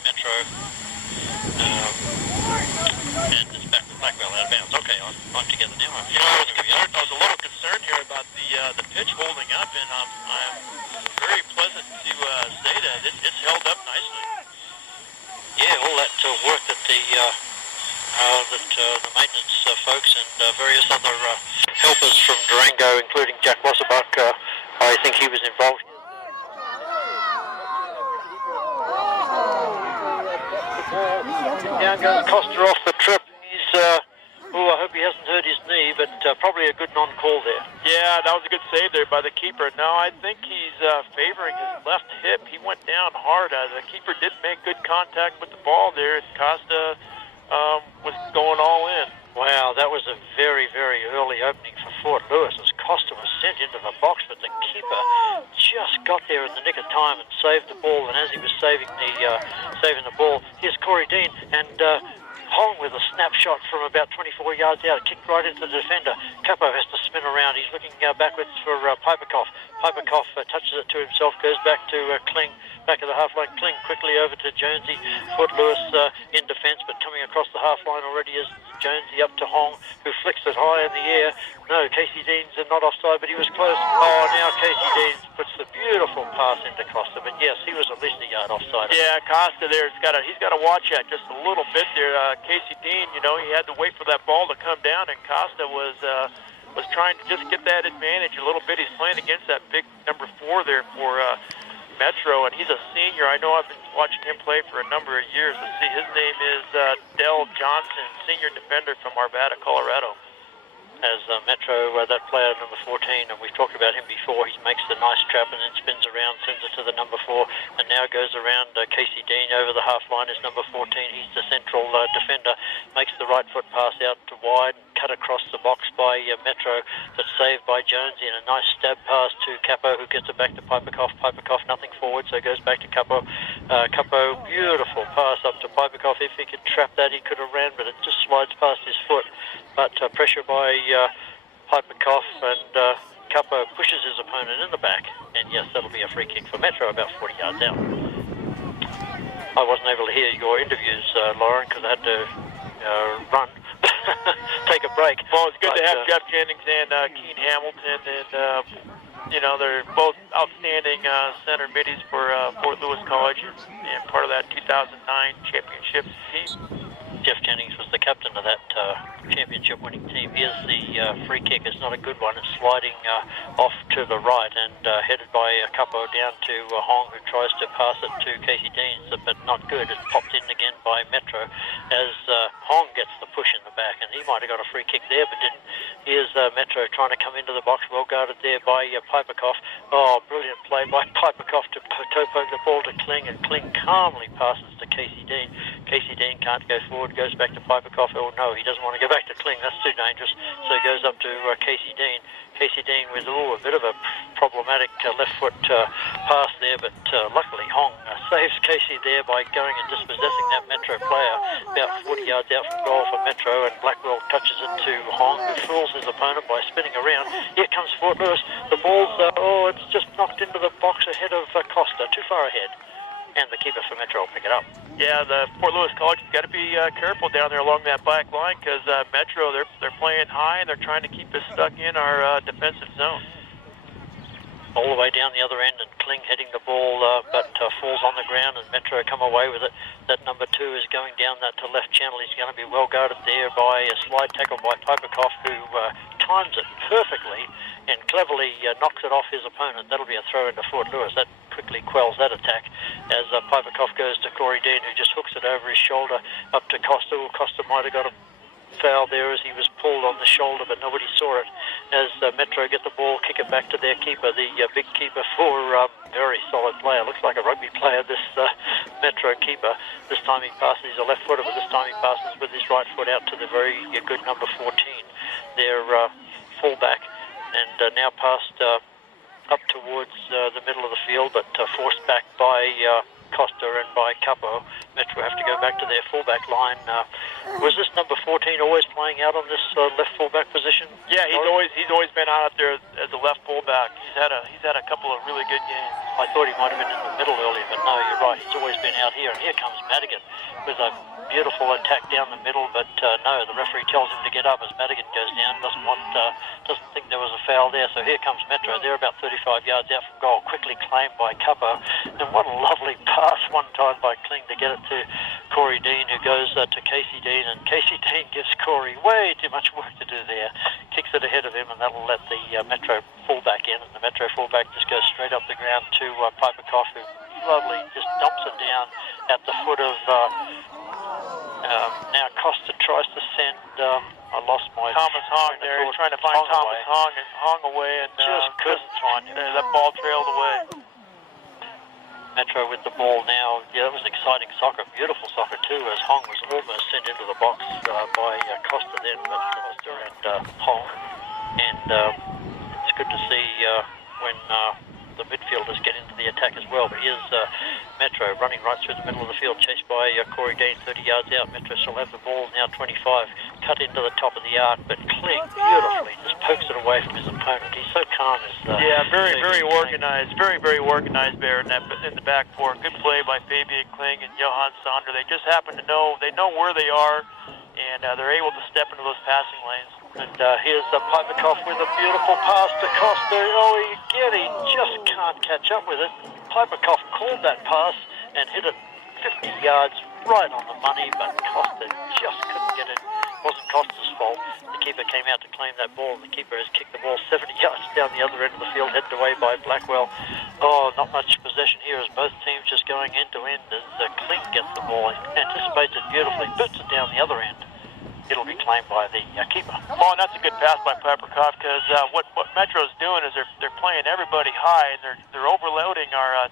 Metro. And it's back with Blackwell out of bounds. Okay, I'm together now. You know, I was a little concerned here about the pitch holding up, and I'm very pleasant to say that it's held up nicely. Yeah, all that work that the maintenance folks and various other helpers from Durango, including Jack Wasserbuck, I think he was involved. Down goes Costa off the trip. He's, I hope he hasn't hurt his knee, but probably a good non-call there. Yeah, that was a good save there by the keeper. No, I think he's favoring his left hip. He went down hard. The keeper did make good contact with the ball there. Costa was going all in. Wow, that was a very, very early opening for Fort Lewis as Costa was sent into the box, but the keeper just got there in the nick of time and saved the ball. And as he was saving the ball, here's Corey Dean and Hong with a snapshot from about 24 yards out, kicked right into the defender. Capo has to spin around. He's looking backwards for Piperkoff. Piperkoff touches it to himself, goes back to Kling, back of the half-line. Kling quickly over to Jonesy. Fort Lewis in defence, but coming across the half-line already is Jonesy up to Hong, who flicks it high in the air. No, Casey Dean's not offside, but he was close. Oh, now Casey Dean puts the beautiful pass into Costa, but yes, he was at least a yard offside. Yeah, Costa there, he's got to watch that just a little bit there. Casey Dean, he had to wait for that ball to come down, and Costa was trying to just get that advantage a little bit. He's playing against that big number 4 there for Metro, and he's a senior. I know I've been watching him play for a number of years. Let's see, his name is Dell Johnson, senior defender from Arvada, Colorado. As Metro, that player, number 14, and we've talked about him before, he makes the nice trap and then spins around, sends it to the number 4, and now goes around Casey Dean over the half line is number 14. He's the central defender, makes the right foot pass out to wide, cut across the box by Metro, but saved by Jonesy, and a nice stab pass to Capo, who gets it back to Piperkoff. Piperkoff nothing forward, so goes back to Capo. Capo, beautiful pass up to Piperkoff. If he could trap that, he could have ran, but it just slides past his foot. But pressure by Piperkoff, and Capo pushes his opponent in the back, and yes, that'll be a free kick for Metro about 40 yards out. I wasn't able to hear your interviews, Lauren, because I had to run, take a break. Well, it's good to have Jeff Jennings and Keen Hamilton, and they're both outstanding center middies for Fort Lewis College, and part of that 2009 championship team. Jeff Jennings was the captain of that championship-winning team. Here's the free kick. It's not a good one. It's sliding off to the right and headed by Capo down to Hong, who tries to pass it to Casey Deans, but not good. It's popped in again by Metro as Hong gets the push in the back, and he might have got a free kick there, but didn't. Here's Metro trying to come into the box, well guarded there by Piperkoff. Oh, brilliant play by Piperkoff to toe poke the ball to Kling, and Kling calmly passes to Casey Dean. Casey Dean can't go forward, goes back to Piperkoff. Oh no, he doesn't want to go back to Kling, that's too dangerous, so he goes up to Casey Dean. Casey Dean with a bit of a problematic left foot pass there, but luckily Hong saves Casey there by going and dispossessing that Metro player about 40 yards out from goal for Metro, and Blackwell touches it to Hong, who fools his opponent by spinning around. Here comes Fort Lewis. The ball's, it's just knocked into the box ahead of Costa, too far ahead. And the keeper for Metro will pick it up. Yeah, the Fort Lewis College has got to be careful down there along that back line, because Metro, they're playing high and they're trying to keep us stuck in our defensive zone. All the way down the other end, and Kling heading the ball, but falls on the ground, and Metro come away with it. That number 2 is going down that to left channel. He's going to be well guarded there by a slide tackle by Piperkoff, who times it perfectly and cleverly knocks it off his opponent. That'll be a throw into Fort Lewis. That quickly quells that attack as Piperkoff goes to Corey Dean, who just hooks it over his shoulder up to Costa. Well, Costa might have got a foul there as he was pulled on the shoulder, but nobody saw it as Metro get the ball, kick it back to their keeper, the big keeper for very solid player. Looks like a rugby player, this Metro keeper. This time he passes, he's a left footer, but this time he passes with his right foot out to the very good number 14, their fullback, and now passed up towards the middle of the field, but forced back by Costa and by Capo. Metro have to go back to their fullback line. Was this number 14 always playing out on this left fullback position? Yeah, he's always been out there as a left fullback. He's had a couple of really good games. I thought he might have been in the middle earlier, but no, you're right. He's always been out here. And here comes Madigan with a beautiful attack down the middle, but no, the referee tells him to get up as Madigan goes down. Doesn't think there was a foul there. So here comes Metro. They're about 35 yards out from goal, quickly claimed by Cuppo. And what a lovely pass one time by Kling to get it to Corey Dean, who goes to Casey Dean, and Casey Dean gives Corey way too much work to do there. Kicks it ahead of him, and that'll let the Metro fullback in, and the Metro fullback just goes straight up the ground to Piper Koff, who lovely just dumps it down at the foot of now Costa tries to send I lost my Thomas Hong there. He's trying to find Thomas Hong away, and just couldn't find him. That ball trailed away. Metro with the ball now. Yeah, that was exciting soccer, beautiful soccer too, as Hong was almost sent into the box by Costa then, but Costa and Hong. And it's good to see when the midfielders get into the attack as well. But here's Metro running right through the middle of the field, chased by Corey Dean 30 yards out. Metro still have the ball, now 25, cut into the top of the arc, but Kling beautifully just pokes it away from his opponent. He's so calm as very organized, very organized there in the back four. Good play by Fabian Kling and Johan Sander. They just happen to know where they are, and they're able to step into those passing lanes. And here's Piper Koff with a beautiful pass to Costa. Oh, he just can't catch up with it. Piper Koff called that pass and hit it 50 yards right on the money, but Costa just couldn't get it. It wasn't Costa's fault. The keeper came out to claim that ball, and the keeper has kicked the ball 70 yards down the other end of the field, headed away by Blackwell. Oh, not much possession here as both teams just going end to end as Kling gets the ball. He anticipates it beautifully, boots it down the other end. It'll be claimed by the keeper. Oh, and that's a good pass by Piper Koff, because what Metro's doing is they're playing everybody high, and they're overloading our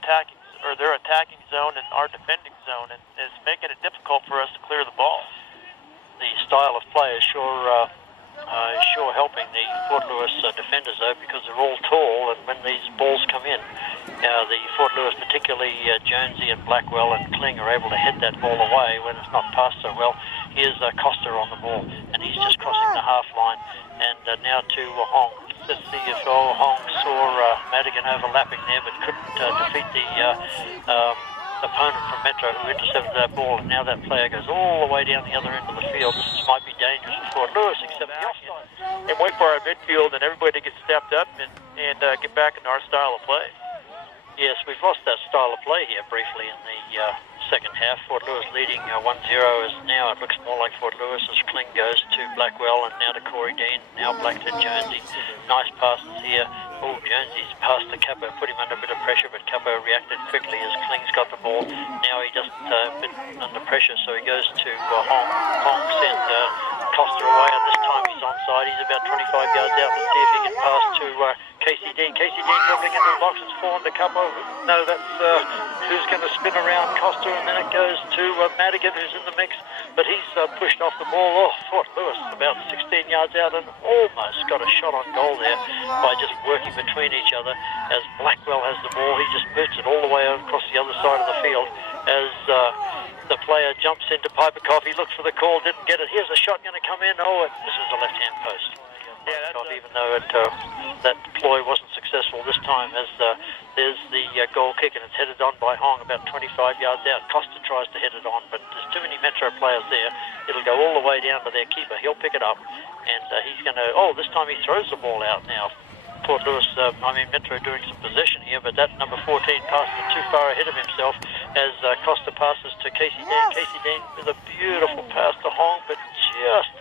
their attacking zone and our defending zone, and it's making it difficult for us to clear the ball. The style of play is sure helping the Fort Lewis defenders though, because they're all tall, and when these balls come in, the Fort Lewis, particularly Jonesy and Blackwell and Kling, are able to head that ball away when it's not passed so well. Here's Costa on the ball, and he's just crossing the half line, and now to Hong. Let's see if Hong saw Madigan overlapping there, but couldn't defeat the opponent from Metro, who intercepted that ball, and now that player goes all the way down the other end of the field. This might be dangerous for Fort Lewis, except the offside. And wait for our midfield and everybody to get stepped up and get back into our style of play. Yes, we've lost that style of play here briefly in the second half. Fort Lewis leading 1-0 as now it looks more like Fort Lewis as Kling goes to Blackwell and now to Corey Dean, now Black to Jonesy. Nice passes here. Oh, Jonesy's pass to Capo, put him under a bit of pressure, but Capo reacted quickly as Kling's got the ball. Now he just been under pressure, so he goes to Hong. Hong sends Costa away, and this time he's onside. He's about 25 yards out. Let's see if he can pass to Casey Dean. Casey Dean dribbling into the box. It's fallen to Capo. No, that's who's going to spin around Costa, and then it goes to Madigan, who's in the mix, but he's pushed off the ball. Oh, Fort Lewis about 16 yards out and almost got a shot on goal there by just working between each other. As Blackwell has the ball, he just boots it all the way across the other side of the field as the player jumps into Piper Koff. He looked for the call, didn't get it. Here's a shot going to come in. Oh, this is a left-hand post. Yeah, even though that ploy wasn't successful this time, as there's the goal kick, and it's headed on by Hong about 25 yards out. Costa tries to head it on, but there's too many Metro players there. It'll go all the way down to their keeper. He'll pick it up, and he's going to... Oh, this time he throws the ball out now. Fort Lewis, Metro doing some possession here, but that number 14 passed it too far ahead of himself as Costa passes to Casey Dean. Casey Dean with a beautiful pass to Hong, but just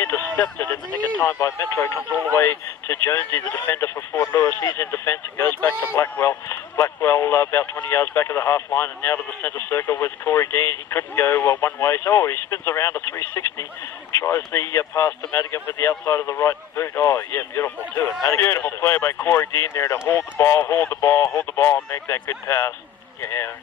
intercepted in the nick of time by Metro. Comes all the way to Jonesy, the defender for Fort Lewis. He's in defence and goes back to Blackwell. Blackwell about 20 yards back of the half line and now to the centre circle with Corey Dean. He couldn't go one way, so he spins around a 360. Tries the pass to Madigan with the outside of the right boot. Oh, yeah, beautiful too. And beautiful play by Corey Dean there to hold the ball, and make that good pass. Yeah.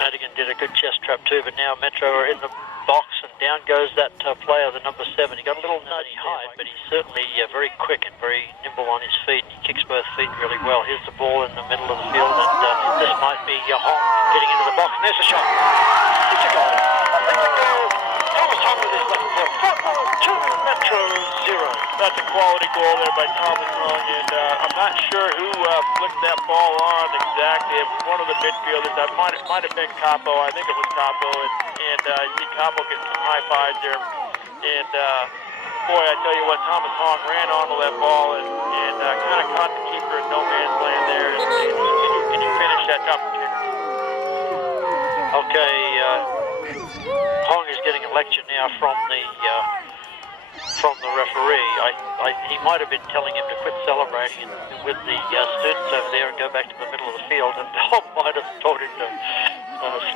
Madigan did a good chest trap too, but now Metro are in the box, and down goes that player, the number 7. He got a little nutty height, but he's certainly very quick and very nimble on his feet. He kicks both feet really well. Here's the ball in the middle of the field, and this might be Hong getting into the box, and there's a shot. It's a goal. It's a goal. Thomas Hong with his left foot. Foot 2, Metro 0. That's a quality goal there by Thomas Hong, and I'm not sure who flicked that ball on exactly. It was one of the midfielders. That might have been Capo. I think it was Capo, and I see Capo getting some high fives there. And boy, I tell you what, Thomas Hong ran onto that ball and kind of caught the keeper in no man's land there. Can you finish that opportunity? Okay, Hong is getting a lecture now from the referee. He might have been telling him to quit celebrating with the students over there and go back to the middle of the field, and Hong might have told him to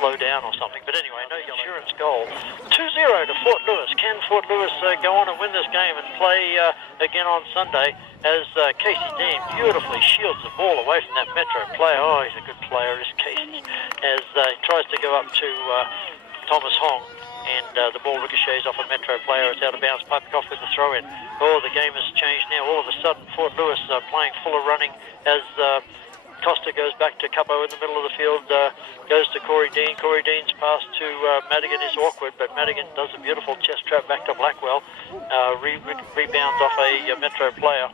slow down or something. But anyway, no insurance goal. 2-0 to Fort Lewis. Can Fort Lewis go on and win this game and play again on Sunday as Casey Dean beautifully shields the ball away from that Metro player? Oh, he's a good player, is Casey. As he tries to go up to Thomas Hong, and the ball ricochets off a Metro player. It's out of bounds, piped off with the throw-in. Oh, the game has changed now. All of a sudden, Fort Lewis playing fuller running as Costa goes back to Capo in the middle of the field, goes to Corey Dean. Corey Dean's pass to Madigan is awkward, but Madigan does a beautiful chest trap back to Blackwell. Rebounds off a Metro player.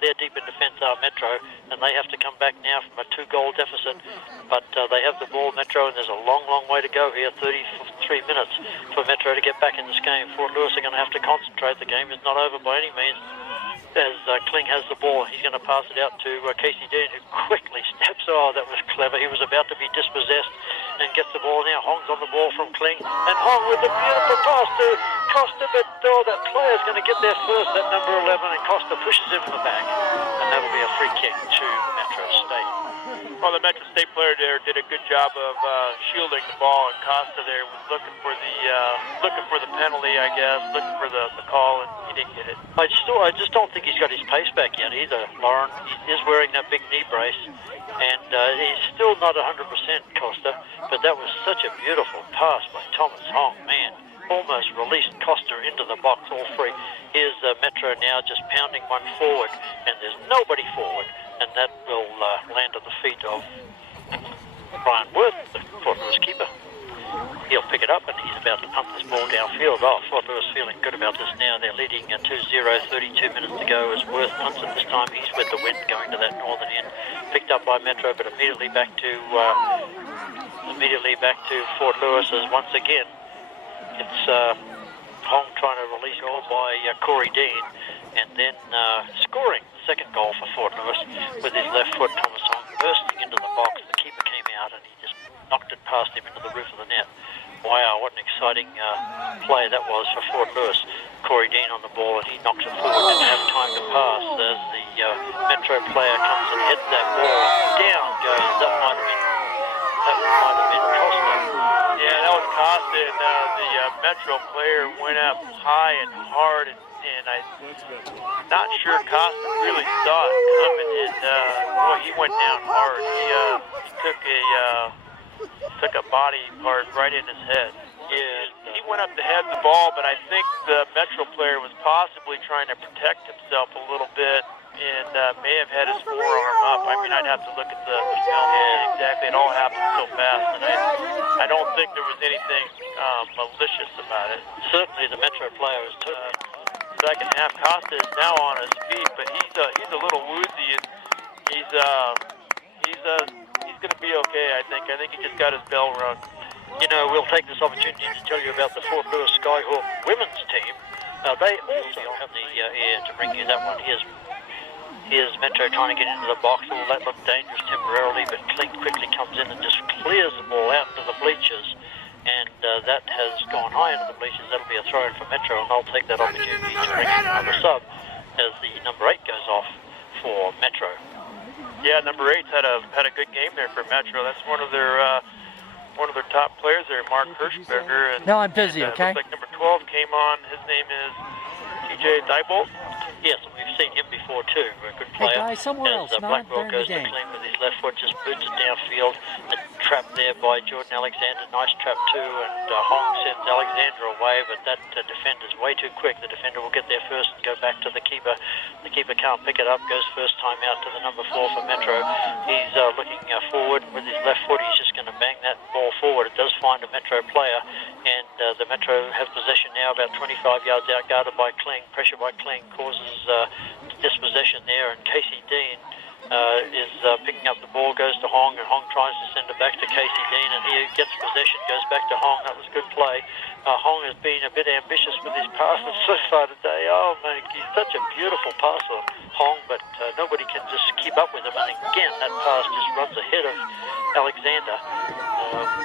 They're deep in defence, Metro, and they have to come back now from a 2-goal deficit. But they have the ball, Metro, and there's a long, long way to go here. 33 minutes for Metro to get back in this game. Fort Lewis are going to have to concentrate. The game is not over by any means. As Kling has the ball, he's going to pass it out to Casey Dean, who quickly steps. Oh, that was clever. He was about to be dispossessed and gets the ball now. Hong's on the ball from Kling, and Hong with a beautiful pass to Costa, but that player's going to get there first, that number 11, and Costa pushes him in the back, and that'll be a free kick to Metro State. Well, the Metro State player there did a good job of shielding the ball, and Costa there was looking for the penalty, I guess, looking for the call, and he didn't get it. I just don't think he's got his pace back yet either, Lauren. He is wearing that big knee brace, and he's still not 100%, Costa, but that was such a beautiful pass by Thomas Hong, man. Almost released Costa into the box, all free. Here's Metro now just pounding one forward, and there's nobody forward, and that will land at the feet of Brian Worth, the Fort Lewis keeper. He'll pick it up, and he's about to pump this ball downfield. Oh, Fort Lewis feeling good about this now. They're leading 2-0, 32 minutes to go as Worth punts it this time. He's with the wind going to that northern end. Picked up by Metro, but immediately back to Fort Lewis as once again it's Hong trying to release goal by Corey Dean, and then scoring the second goal for Fort Lewis with his left foot. Thomas Hong bursting into the box. The keeper came out and he just knocked it past him into the roof of the net. Wow, what an exciting play that was for Fort Lewis. Corey Dean on the ball, and he knocks it forward, didn't have time to pass as the Metro player comes and hits that ball. Down goes, that might have been Costa. Yeah, that was Costa, and the Metro player went up high and hard, and I'm not sure Costa really saw it coming, and boy, he went down hard. He took a body part right in his head. Yeah, he went up to head the ball, but I think the Metro player was possibly trying to protect himself a little bit and may have had his forearm up. I mean, I'd have to look at the film exactly. It all happened so fast, and I don't think there was anything malicious about it. Certainly the Metro player was second half. Costa is now on his feet, but he's a little woozy. He's going to be okay, I think. I think he just got his bell rung. You know, we'll take this opportunity to tell you about the Fort Lewis Skyhawk women's team. They also have the air to bring you that one. Here's Metro trying to get into the box. All that looked dangerous temporarily, but Kling quickly comes in and just clears the ball out into the bleachers. And that has gone high into the bleachers. That'll be a throw-in for Metro, and they'll take that opportunity to bring in another sub as the number 8 goes off for Metro. Yeah, number 8's had a good game there for Metro. That's one of their top players there, Mark Hirschberger. No, I'm busy, okay? Looks like number 12 came on. His name is TJ Diebold. Yes, we've seen him before too. A good player. Hey guys, somewhere else, not Blackwell during goes the game. to Kling with his left foot, just boots it downfield. And trap there by Jordan Alexander. Nice trap too, and Hong sends Alexander away, but that defender's way too quick. The defender will get there first and go back to the keeper. The keeper can't pick it up, goes first time out to the number 4 for Metro. He's looking forward with his left foot. He's just going to bang that ball forward. It does find a Metro player, and the Metro have possession now about 25 yards out, guarded by Kling. Pressure by Kling causes dispossession there, and Casey Dean is picking up the ball, goes to Hong, and Hong tries to send it back to Casey Dean, and he gets possession, goes back to Hong. That was good play. Hong has been a bit ambitious with his passes so far today. Oh, man, he's such a beautiful passer, Hong, but nobody can just keep up with him. And again, that pass just runs ahead of Alexander.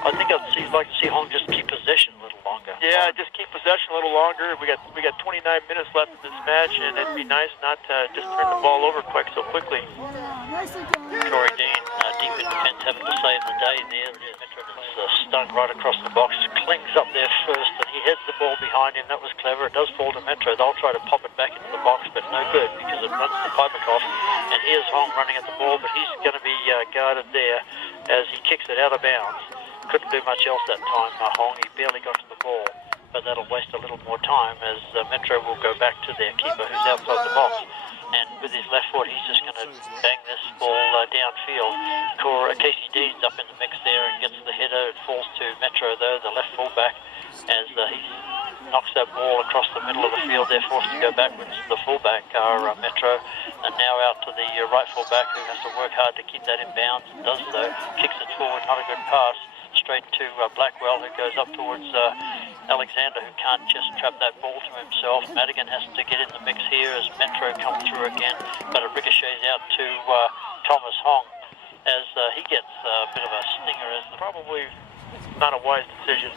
I think I'd like to see Hong just keep possession a little longer. Yeah, just keep possession a little longer. We got 29 minutes left in this match, and it'd be nice not to just turn the ball over so quickly. Corey Dean, deep in defense, having to save the day there. Metro is stung right across the box. Kling's up there first, and he heads the ball behind him. That was clever. It does fall to Metro. They'll try to pop it back into the box, but no good because it runs to Pipikoff. And here's Hong running at the ball, but he's going to be guarded there as he kicks it out of bounds. Couldn't do much else that time, Hong. He barely got to the ball, but that'll waste a little more time as Metro will go back to their keeper who's outside the box. And with his left foot, he's just going to bang this ball downfield. Casey Dean's up in the mix there and gets the header. It falls to Metro, though, the left fullback, as he knocks that ball across the middle of the field. They're forced to go backwards. The fullback are Metro, and now out to the right fullback, who has to work hard to keep that in bounds. Does so. Kicks it forward. Not a good pass. Straight to Blackwell, who goes up towards Alexander, who can't just trap that ball to himself. Madigan has to get in the mix here as Metro come through again, but it ricochets out to Thomas Hong as he gets a bit of a stinger. As Probably not a wise decision.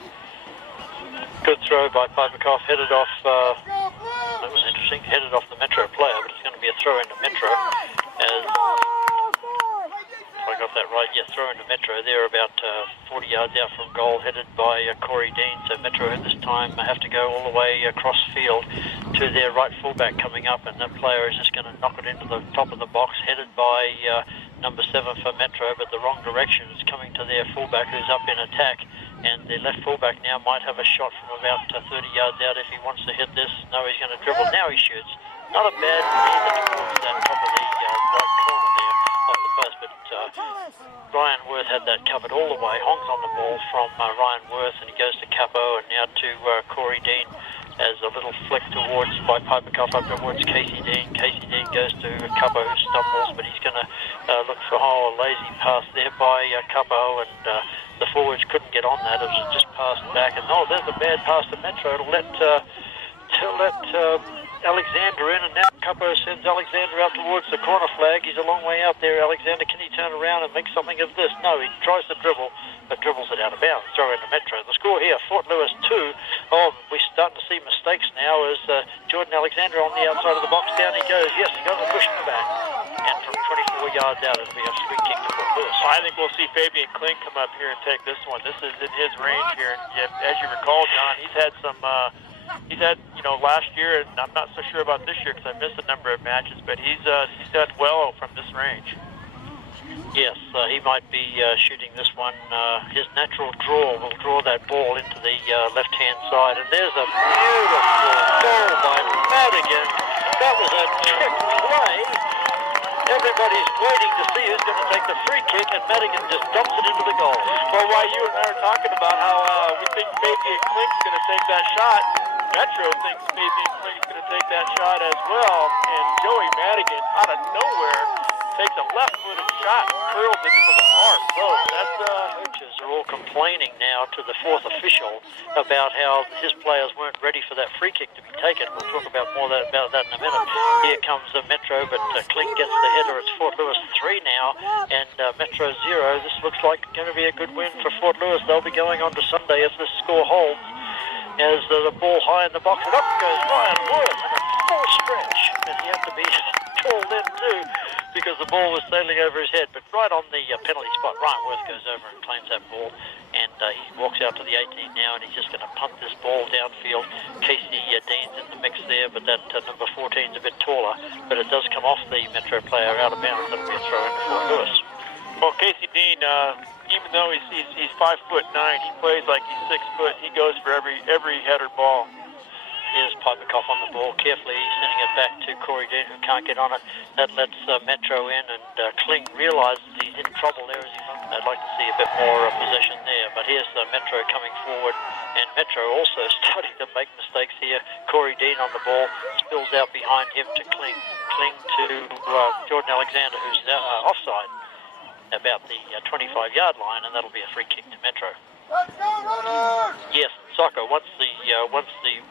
Good throw by Pipikoff, headed off, that was interesting, headed off the Metro player, but it's going to be a throw into Metro as... I got that right, yeah, throw into Metro. They're about 40 yards out from goal, headed by Corey Dean. So Metro at this time have to go all the way across field to their right fullback coming up, and that player is just going to knock it into the top of the box, headed by number 7 for Metro, but the wrong direction. It's coming to their fullback who's up in attack, and their left fullback now might have a shot from about 30 yards out if he wants to hit this. No, he's going to dribble. Now he shoots. Not a bad either towards that top of the right corner there off the post, but Ryan Worth had that covered all the way. Hong's on the ball from Ryan Worth, and he goes to Capo, and now to Corey Dean as a little flick towards by Pipikoff up towards Casey Dean. Casey Dean goes to Capo, who stumbles, but he's going to look for a lazy pass there by Capo, and the forwards couldn't get on that. It was just passed back, and there's a bad pass to Metro to let Alexander in, and now Capo sends Alexander out towards the corner flag. He's a long way out there. Alexander, can he turn around and make something of this? No, he tries to dribble, but dribbles it out of bounds. Throw into Metro. The score here, Fort Lewis 2. We're starting to see mistakes now as Jordan Alexander on the outside of the box. Down he goes. Yes, he got the push in the back. And from 24 yards out, it'll be a free kick to Fort Lewis. I think we'll see Fabian Kling come up here and take this one. This is in his range here. And as you recall, John, he's had some... last year, and I'm not so sure about this year because I missed a number of matches, but he's done well from this range. Yes, he might be shooting this one. His natural draw will draw that ball into the left-hand side, and there's a beautiful goal by Madigan. That was a trick play. Everybody's waiting to see who's going to take the free kick, and Madigan just dumps it into the goal. Well, while you and I are talking about how we think Fabian Kling's going to take that shot, Metro thinks Fabian Kling's going to take that shot as well, and Joey Madigan, out of nowhere, takes a left-footed shot and curls it into the park. So that's coaches are all complaining now to the fourth official about how his players weren't ready for that free kick to be taken. We'll talk about about that in a minute. Here comes Metro, but Kling gets the header. It's Fort Lewis 3 now, and Metro 0. This looks like going to be a good win for Fort Lewis. They'll be going on to Sunday if this score holds. As the ball high in the box, and up goes Ryan Worth in a full stretch, and he had to be called in too because the ball was sailing over his head. But right on the penalty spot, Ryan Worth goes over and claims that ball, and he walks out to the 18 now, and he's just going to punt this ball downfield. Casey Dean's in the mix there, but that number 14 is a bit taller, but it does come off the Metro player out of bounds. That'll be a throw in for Fort Lewis. Well, Casey Dean, even though he's 5'9", he plays like he's 6 foot. He goes for every header ball. Here's Piperkoff on the ball, carefully sending it back to Corey Dean, who can't get on it. That lets Metro in, and Kling realises he's in trouble there as he runs. I'd like to see a bit more possession there, but here's Metro coming forward, and Metro also starting to make mistakes here. Corey Dean on the ball, spills out behind him to Kling. Kling to Jordan Alexander, who's offside about the 25-yard line, and that'll be a free kick to Metro. Let's go, Runners! Yes, soccer. Once the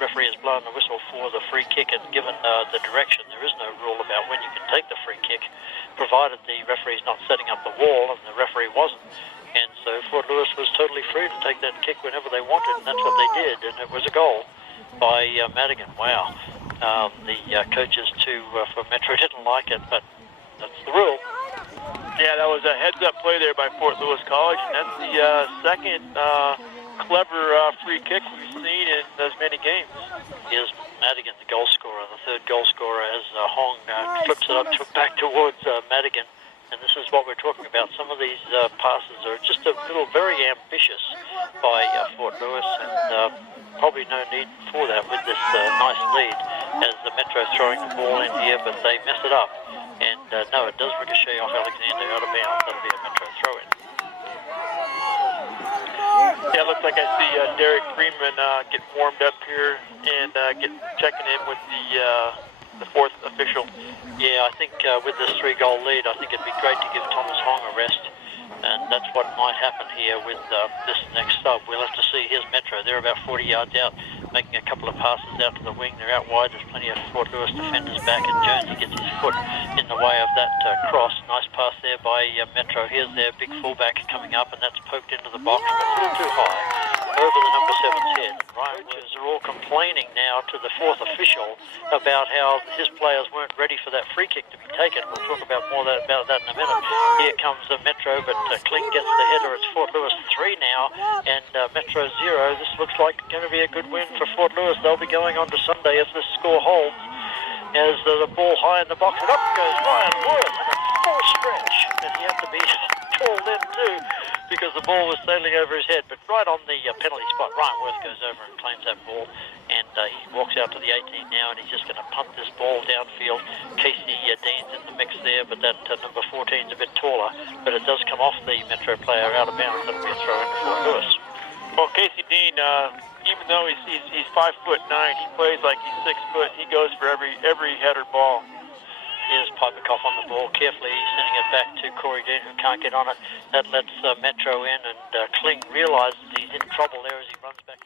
referee has blown the whistle for the free kick and given the direction, there is no rule about when you can take the free kick, provided the referee's not setting up the wall, and the referee wasn't. And so Fort Lewis was totally free to take that kick whenever they wanted, and that's what they did, and it was a goal by Madigan. Wow. The coaches for Metro didn't like it, but that's the rule. Yeah, that was a heads-up play there by Fort Lewis College, and that's the second clever free kick we've seen in as many games. Here's Madigan, the goal scorer, the third goal scorer, as Hong flips it up back towards Madigan. And this is what we're talking about. Some of these passes are just a little very ambitious by Fort Lewis, and probably no need for that with this nice lead, as the Metro throwing the ball in here, but they mess it up. And no, it does ricochet off Alexander out of bounds. That'll be a Metro throw-in. Yeah, it looks like I see Derek Freeman get warmed up here and checking in with the fourth official. Yeah, I think with this 3-goal lead, I think it'd be great to give Thomas Hong a rest. And that's what might happen here with this next sub. We'll have to see. Here's Metro. They're about 40 yards out, making a couple of passes out to the wing. They're out wide. There's plenty of Fort Lewis defenders back, and Jonesy gets his foot in the way of that cross. Nice pass there by Metro. Here's their big fullback coming up, and that's poked into the box, but a little too high, over the number 7's head. Right, coaches are all complaining now to the fourth official about how his players weren't ready for that free kick to be taken. We'll talk about more about that in a minute. Here comes Metro, but Kling gets the header. It's Fort Lewis 3 now, and Metro 0. This looks like going to be a good win for Fort Lewis. They'll be going on to Sunday if this score holds. As the ball high in the box, and up goes Ryan Worth in a full stretch, and he had to be pulled in too, because the ball was sailing over his head. But right on the penalty spot, Ryan Worth goes over and claims that ball, and he walks out to the 18 now, and he's just going to punt this ball downfield. Casey Dean's in the mix there, but that number 14's a bit taller, but it does come off the Metro player out of bounds. That'll be a throw in for Lewis. Well, Casey Dean, even though he's 5'9", he plays like he's 6 foot. He goes for every header ball. Here's Piperkoff on the ball, carefully sending it back to Corey Dean, who can't get on it. That lets Metro in, and Kling realises he's in trouble there as he runs back.